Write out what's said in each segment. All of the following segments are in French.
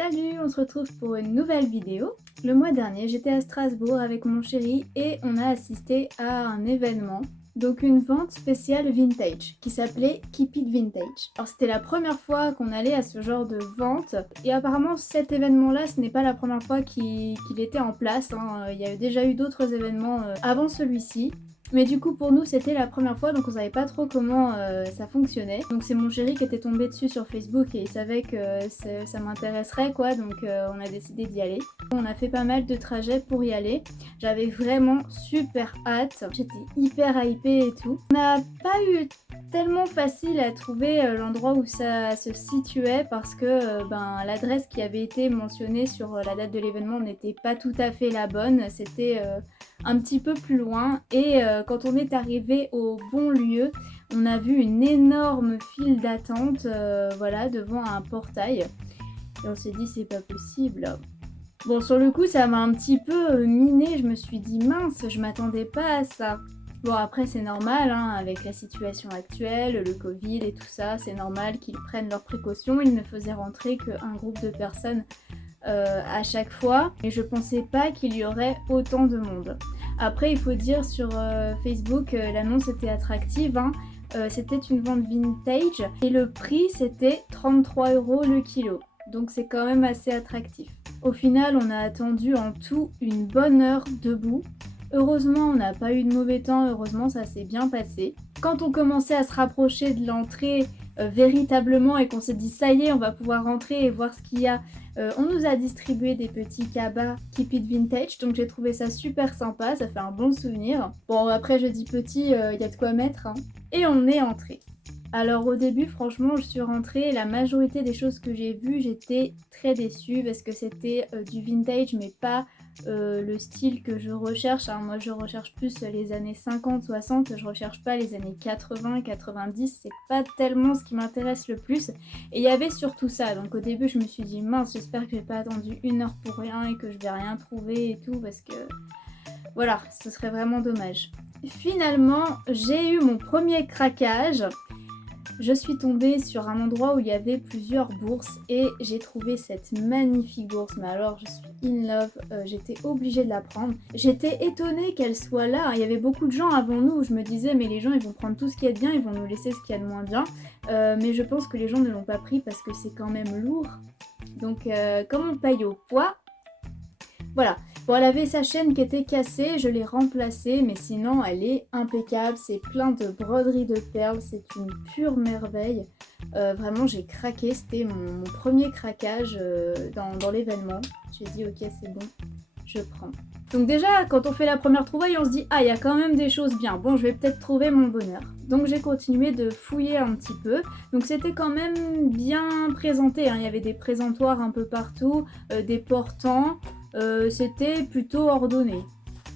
Salut, on se retrouve pour une nouvelle vidéo. Le mois dernier, j'étais à Strasbourg avec mon chéri et on a assisté à un événement, donc une vente spéciale vintage qui s'appelait Keep It Vintage. Alors c'était la première fois qu'on allait à ce genre de vente et apparemment cet événement-là, ce n'est pas la première fois qu'il était en place, hein. Il y a déjà eu d'autres événements avant celui-ci. Mais du coup pour nous c'était la première fois donc on savait pas trop comment ça fonctionnait. Donc c'est mon chéri qui était tombé dessus sur Facebook et il savait que ça m'intéresserait quoi, donc on a décidé d'y aller. On a fait pas mal de trajets pour y aller. J'avais vraiment super hâte, j'étais hyper hypée et tout. On n'a pas eu tellement facile à trouver l'endroit où ça se situait parce que l'adresse qui avait été mentionnée sur la date de l'événement n'était pas tout à fait la bonne. C'était un petit peu plus loin et quand on est arrivé au bon lieu, on a vu une énorme file d'attente devant un portail et on s'est dit c'est pas possible. Bon, sur le coup ça m'a un petit peu miné, je me suis dit mince, je m'attendais pas à ça. Bon après c'est normal hein, avec la situation actuelle, le Covid et tout ça, c'est normal qu'ils prennent leurs précautions, ils ne faisaient rentrer qu'un groupe de personnes à chaque fois et je pensais pas qu'il y aurait autant de monde. Après il faut dire sur Facebook l'annonce était attractive hein. C'était une vente vintage et le prix c'était 33 € le kilo, donc c'est quand même assez attractif. Au final on a attendu en tout une bonne heure debout. Heureusement on n'a pas eu de mauvais temps, heureusement ça s'est bien passé. Quand on commençait à se rapprocher de l'entrée véritablement et qu'on s'est dit ça y est on va pouvoir rentrer et voir ce qu'il y a, on nous a distribué des petits cabas Keep It Vintage, donc j'ai trouvé ça super sympa, ça fait un bon souvenir. Bon après je dis petit, y a de quoi mettre hein. Et on est entré. Alors au début franchement je suis rentrée, la majorité des choses que j'ai vues j'étais très déçue parce que c'était du vintage mais pas le style que je recherche. Alors moi je recherche plus les années 50-60, je recherche pas les années 80-90, c'est pas tellement ce qui m'intéresse le plus. Et il y avait surtout ça, donc au début je me suis dit mince j'espère que j'ai pas attendu une heure pour rien et que je vais rien trouver et tout parce que voilà, ce serait vraiment dommage. Finalement j'ai eu mon premier craquage. Je suis tombée sur un endroit où il y avait plusieurs bourses et j'ai trouvé cette magnifique bourse. Mais alors je suis in love, j'étais obligée de la prendre. J'étais étonnée qu'elle soit là. Il y avait beaucoup de gens avant nous où je me disais mais les gens ils vont prendre tout ce qu'il y a de bien, ils vont nous laisser ce qu'il y a de moins bien. Mais je pense que les gens ne l'ont pas pris parce que c'est quand même lourd. Donc comme on paye au poids, voilà. Bon, elle avait sa chaîne qui était cassée, je l'ai remplacée, mais sinon elle est impeccable, c'est plein de broderies de perles, c'est une pure merveille. Vraiment j'ai craqué, c'était mon premier craquage dans l'événement. J'ai dit ok c'est bon, je prends. Donc déjà quand on fait la première trouvaille on se dit ah il y a quand même des choses bien, bon je vais peut-être trouver mon bonheur. Donc j'ai continué de fouiller un petit peu, donc c'était quand même bien présenté, hein. Il y avait des présentoirs un peu partout, des portants. C'était plutôt ordonné.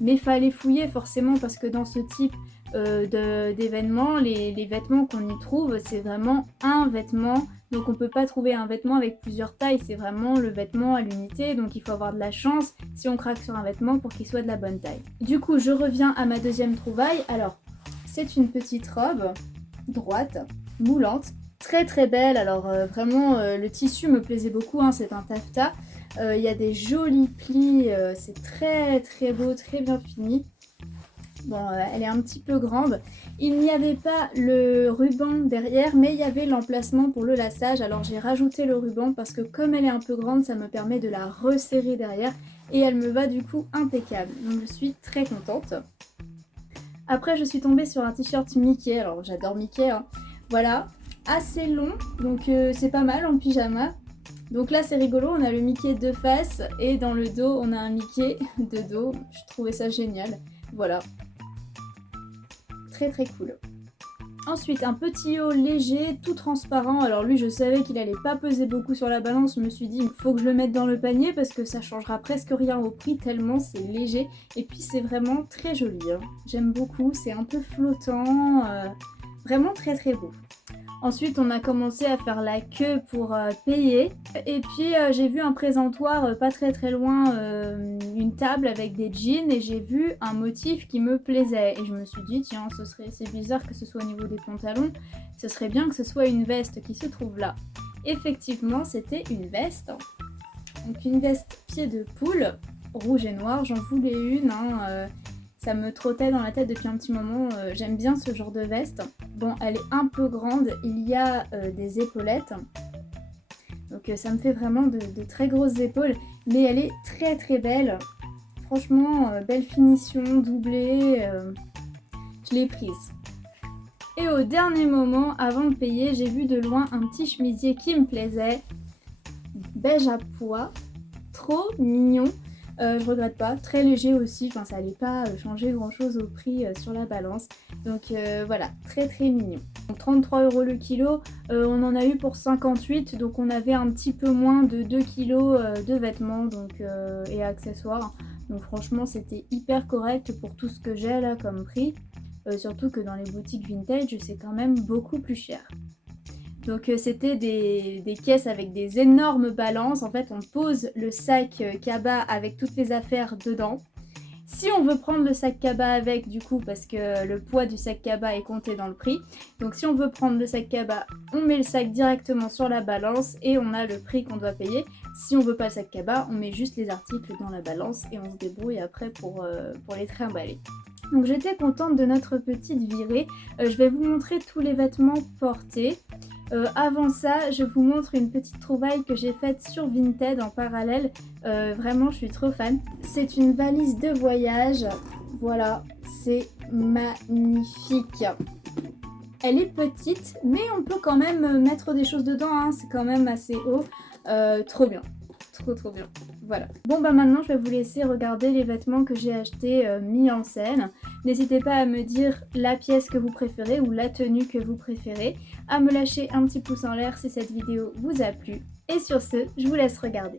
Mais fallait fouiller forcément parce que dans ce type d'événement, les vêtements qu'on y trouve, c'est vraiment un vêtement. Donc on peut pas trouver un vêtement avec plusieurs tailles, c'est vraiment le vêtement à l'unité. Donc il faut avoir de la chance si on craque sur un vêtement pour qu'il soit de la bonne taille. Du coup, je reviens à ma deuxième trouvaille. Alors, c'est une petite robe droite, moulante, très très belle. Alors vraiment, le tissu me plaisait beaucoup, hein, c'est un taffetas. Il y a des jolis plis, c'est très très beau, très bien fini. Bon, elle est un petit peu grande. Il n'y avait pas le ruban derrière, mais il y avait l'emplacement pour le laçage. Alors j'ai rajouté le ruban parce que comme elle est un peu grande, ça me permet de la resserrer derrière. Et elle me va du coup impeccable. Donc je suis très contente. Après je suis tombée sur un t-shirt Mickey. Alors j'adore Mickey, hein. Voilà, assez long, donc c'est pas mal en pyjama. Donc là c'est rigolo, on a le Mickey de face et dans le dos on a un Mickey de dos. Je trouvais ça génial. Voilà. Très très cool. Ensuite un petit haut léger, tout transparent. Alors lui je savais qu'il allait pas peser beaucoup sur la balance. Je me suis dit il faut que je le mette dans le panier parce que ça changera presque rien au prix tellement c'est léger. Et puis c'est vraiment très joli, hein. J'aime beaucoup, c'est un peu flottant. Vraiment très très beau. Ensuite, on a commencé à faire la queue pour payer. Et puis, j'ai vu un présentoir pas très très loin, une table avec des jeans. Et j'ai vu un motif qui me plaisait. Et je me suis dit, tiens, c'est bizarre que ce soit au niveau des pantalons. Ce serait bien que ce soit une veste qui se trouve là. Effectivement, c'était une veste. Donc une veste pied de poule, rouge et noir, j'en voulais une, hein, ça me trottait dans la tête depuis un petit moment, j'aime bien ce genre de veste. Bon, elle est un peu grande, il y a des épaulettes, donc ça me fait vraiment de très grosses épaules, mais elle est très très belle. Franchement, belle finition, doublée, je l'ai prise. Et au dernier moment, avant de payer, j'ai vu de loin un petit chemisier qui me plaisait, beige à pois, trop mignon. Je regrette pas, très léger aussi, enfin ça allait pas changer grand chose au prix sur la balance. Donc voilà, très très mignon. Donc 33 € le kilo, on en a eu pour 58, donc on avait un petit peu moins de 2 kilos de vêtements donc, et accessoires. Donc franchement c'était hyper correct pour tout ce que j'ai là comme prix. Surtout que dans les boutiques vintage c'est quand même beaucoup plus cher. Donc c'était des caisses avec des énormes balances. En fait on pose le sac cabas avec toutes les affaires dedans. Si on veut prendre le sac cabas avec du coup parce que le poids du sac cabas est compté dans le prix. Donc si on veut prendre le sac cabas, on met le sac directement sur la balance et on a le prix qu'on doit payer. Si on veut pas le sac cabas, on met juste les articles dans la balance et on se débrouille après pour les trimballer. Donc j'étais contente de notre petite virée. Je vais vous montrer tous les vêtements portés. Avant ça, je vous montre une petite trouvaille que j'ai faite sur Vinted en parallèle. Vraiment, je suis trop fan. C'est une valise de voyage. Voilà, c'est magnifique. Elle est petite, mais on peut quand même mettre des choses dedans, hein. C'est quand même assez haut. Trop bien. Trop bien. Voilà. Bon bah maintenant je vais vous laisser regarder les vêtements que j'ai achetés mis en scène. N'hésitez pas à me dire la pièce que vous préférez ou la tenue que vous préférez, à me lâcher un petit pouce en l'air si cette vidéo vous a plu. Et sur ce, je vous laisse regarder.